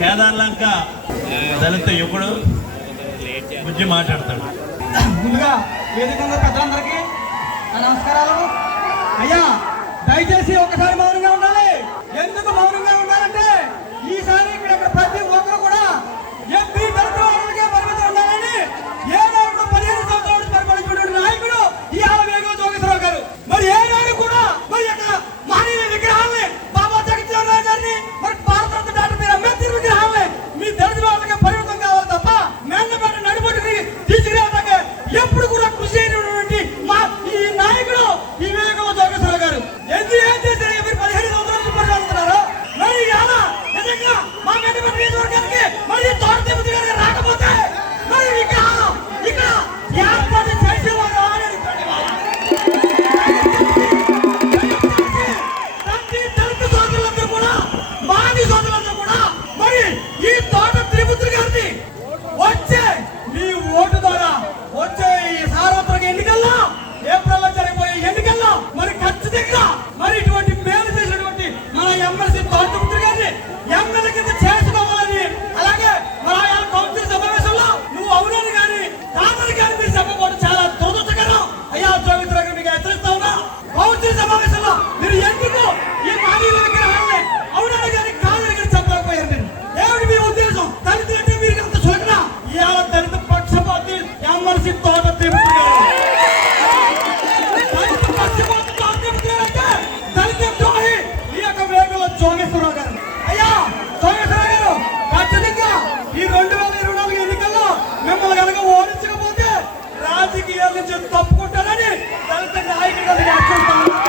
కేదార్లంక దళిత యువకుడు గురించి మాట్లాడతాడు. ముందుగా వేదికందరికీ నమస్కారాలు. అయ్యా దయచేసి ఒకసారి ఎందుకు? ఈ ఖాళీల దగ్గర ఆమె అవునా కానీ కాదు దగ్గర చెప్పలేకపోయారు నేను ఏమిటి మీ ఉద్దేశం? దళిత అంటే మీరు అంత చూడరా ఈ యొక్క వేగంలో అయ్యా జోగేశ్వరరావు గారు ఈ రెండు వేల ఇరవై నాలుగు ఎన్నికల్లో మిమ్మల్ని కనుక ఓడించకపోతే రాజకీయాల నుంచి తప్పుకుంటారని దళిత నాయకుడు